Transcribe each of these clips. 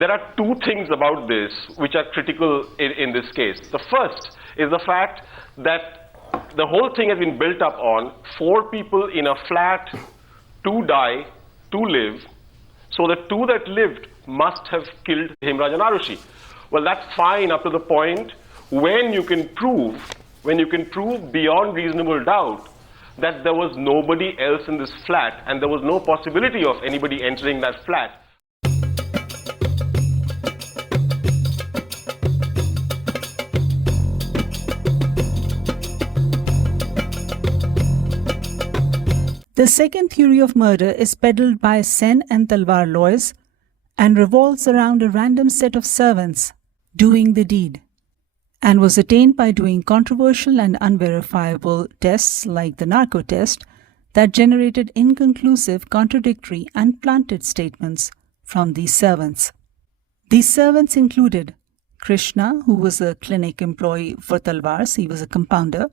There are two things about this which are critical in this case. The first is the fact that the whole thing has been built up on 4 people in a flat, 2 die, 2 live. So the 2 that lived must have killed Hemraj and Aarushi. Well, that's fine up to the point when you can prove beyond reasonable doubt that there was nobody else in this flat and there was no possibility of anybody entering that flat. The second theory of murder is peddled by Sen and Talwar lawyers and revolves around a random set of servants doing the deed, and was attained by doing controversial and unverifiable tests like the Narco Test that generated inconclusive, contradictory and planted statements from these servants. These servants included Krishna, who was a clinic employee for Talwars, he was a compounder,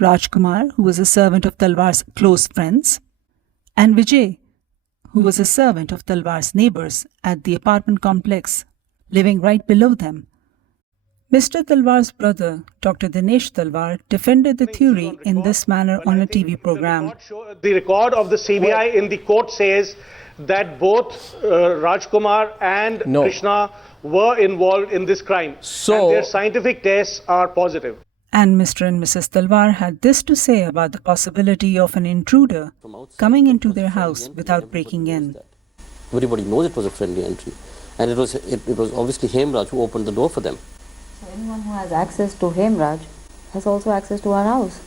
Rajkumar, who was a servant of Talwar's close friends, and Vijay, who was a servant of Talwar's neighbors at the apartment complex, living right below them. Mr. Talwar's brother, Dr. Dinesh Talwar, defended the theory in this manner on a TV program. The record of the CBI in the court says that both Rajkumar and Krishna were involved in this crime, and their scientific tests are positive. And Mr. and Mrs. Talwar had this to say about the possibility of an intruder coming into their house without breaking in. Everybody knows it was a friendly entry, and it was obviously Hemraj who opened the door for them. So anyone who has access to Hemraj has also access to our house.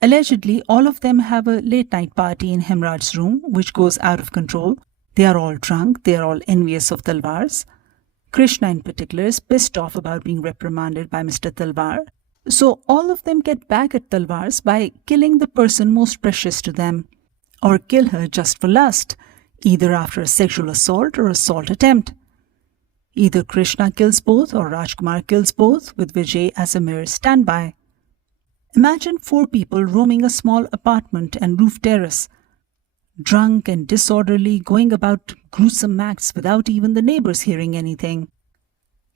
Allegedly, all of them have a late-night party in Hemraj's room, which goes out of control. They are all drunk, they are all envious of Talwars. Krishna in particular is pissed off about being reprimanded by Mr. Talwar. So all of them get back at Talwars by killing the person most precious to them, or kill her just for lust, either after a sexual assault or assault attempt. Either Krishna kills both or Rajkumar kills both, with Vijay as a mere standby. Imagine 4 people roaming a small apartment and roof terrace, drunk and disorderly, going about gruesome acts without even the neighbors hearing anything.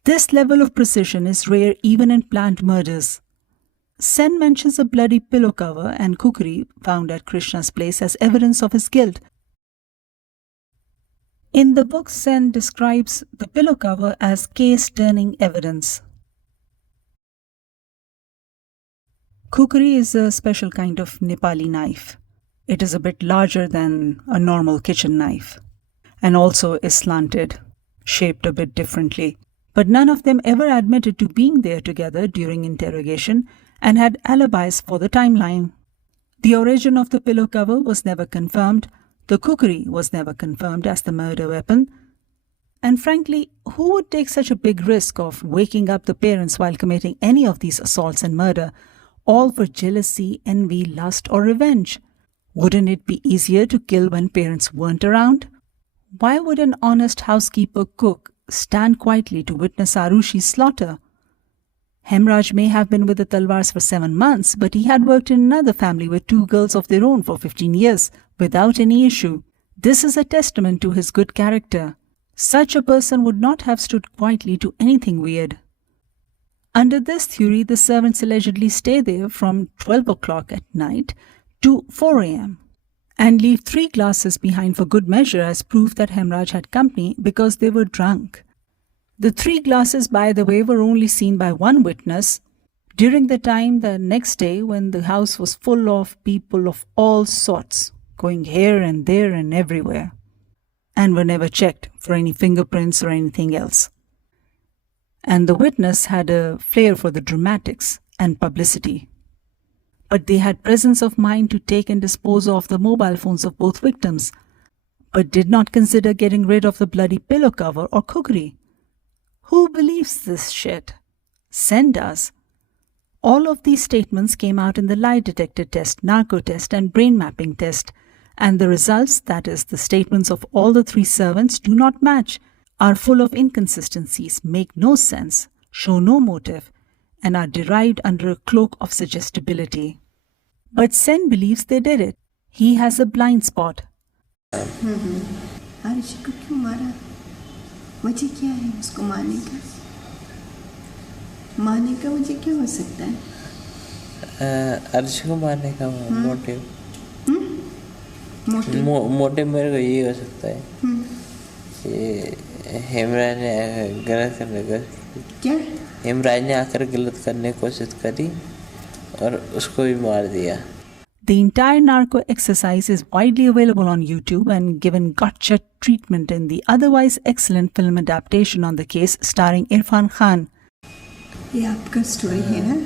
This level of precision is rare even in planned murders. Sen mentions a bloody pillow cover and Khukri found at Krishna's place as evidence of his guilt. In the book, Sen describes the pillow cover as case-turning evidence. Khukri is a special kind of Nepali knife. It is a bit larger than a normal kitchen knife and also is slanted, shaped a bit differently. But none of them ever admitted to being there together during interrogation and had alibis for the timeline. The origin of the pillow cover was never confirmed, the Khukri was never confirmed as the murder weapon, and frankly, who would take such a big risk of waking up the parents while committing any of these assaults and murder, all for jealousy, envy, lust or revenge? Wouldn't it be easier to kill when parents weren't around? Why would an honest housekeeper cook stand quietly to witness Aarushi's slaughter? Hemraj may have been with the Talwars for 7 months, but he had worked in another family with 2 girls of their own for 15 years without any issue. This is a testament to his good character. Such a person would not have stood quietly to anything weird. Under this theory, the servants allegedly stay there from 12 o'clock at night to 4 a.m. and leave 3 glasses behind for good measure as proof that Hemraj had company because they were drunk. The 3 glasses, by the way, were only seen by one witness during the time the next day when the house was full of people of all sorts, going here and there and everywhere, and were never checked for any fingerprints or anything else. And the witness had a flair for the dramatics and publicity. But they had presence of mind to take and dispose of the mobile phones of both victims, but did not consider getting rid of the bloody pillow cover or Khukri. Who believes this shit? Sen does. All of these statements came out in the lie detector test, Narco Test and brain mapping test, and the results, that is, the statements of all the 3 servants, do not match, are full of inconsistencies, make no sense, show no motive, and are derived under a cloak of suggestibility. But Sen believes they did it. He has a blind spot. मुझे क्या है उसको मारने का? मारने का मुझे क्या हो सकता है? अर्श को मारने का मोटिव मोटिव मेरे को ये हो सकता है कि हेमराज ने गलत करने का क्या? हेमराज ने आकर गलत करने की कोशिश करी और उसको भी मार दिया. The entire narco exercise is widely available on YouTube and given gotcha treatment in the otherwise excellent film adaptation on the case starring Irfan Khan. ये आपका स्टोरी है ना?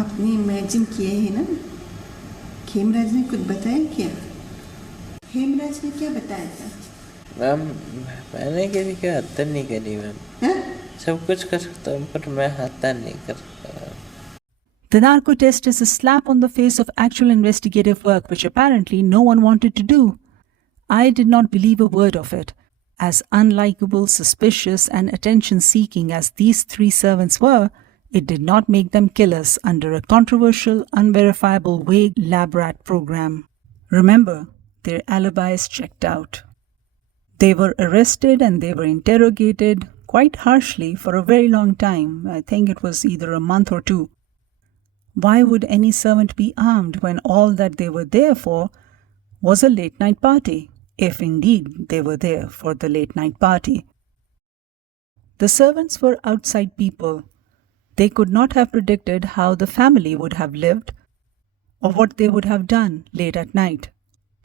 आपने इमेजिन किया है ना? हेमराज ने कुछ बताया क्या? हेमराज ने क्या बताया था? मैम मैंने किसी की हत्या नहीं करी मैम. सब कुछ कर सकता हूँ पर मैं हत्या नहीं कर सकता. The Narco Test is a slap on the face of actual investigative work which apparently no one wanted to do. I did not believe a word of it. As unlikable, suspicious, and attention-seeking as these three servants were, it did not make them killers under a controversial, unverifiable, vague lab rat program. Remember, their alibis checked out. They were arrested and they were interrogated quite harshly for a very long time. I think it was either a month or two. Why would any servant be armed when all that they were there for was a late-night party, if indeed they were there for the late-night party? The servants were outside people. They could not have predicted how the family would have lived or what they would have done late at night.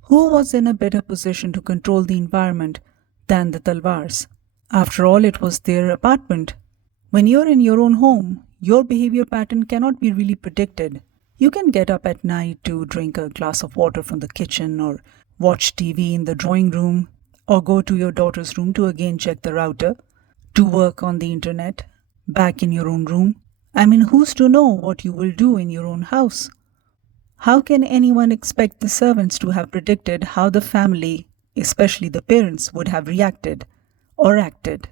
Who was in a better position to control the environment than the Talwars? After all, it was their apartment. When you're in your own home, your behavior pattern cannot be really predicted. You can get up at night to drink a glass of water from the kitchen or watch TV in the drawing room or go to your daughter's room to again check the router, to work on the internet, back in your own room. I mean, who's to know what you will do in your own house? How can anyone expect the servants to have predicted how the family, especially the parents, would have reacted or acted?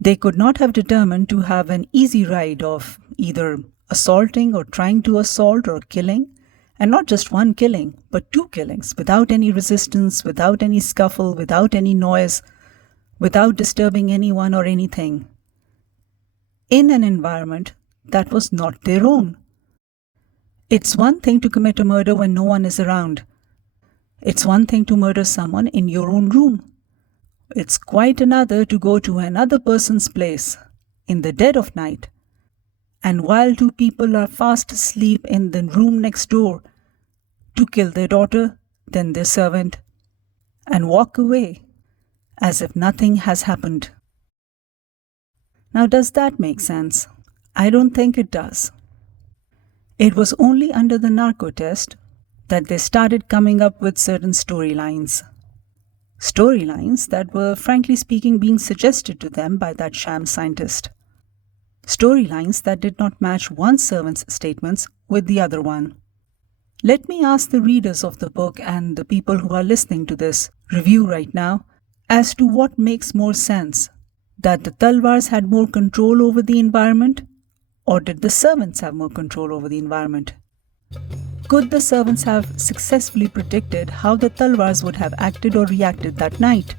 They could not have determined to have an easy ride of either assaulting or trying to assault or killing, and not just one killing, but two killings, without any resistance, without any scuffle, without any noise, without disturbing anyone or anything, in an environment that was not their own. It's one thing to commit a murder when no one is around. It's one thing to murder someone in your own room. It's quite another to go to another person's place in the dead of night, and while two people are fast asleep in the room next door, to kill their daughter, then their servant, and walk away as if nothing has happened. Now, does that make sense? I don't think it does. It was only under the Narco Test that they started coming up with certain storylines. Storylines that were, frankly speaking, being suggested to them by that sham scientist. Storylines that did not match one servant's statements with the other one. Let me ask the readers of the book and the people who are listening to this review right now as to what makes more sense, that the Talwars had more control over the environment, or did the servants have more control over the environment? Could the servants have successfully predicted how the Talwars would have acted or reacted that night?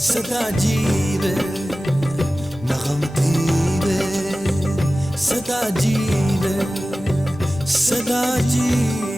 सदा जीवे नगम धीरे सदा जीवे सदा जीवे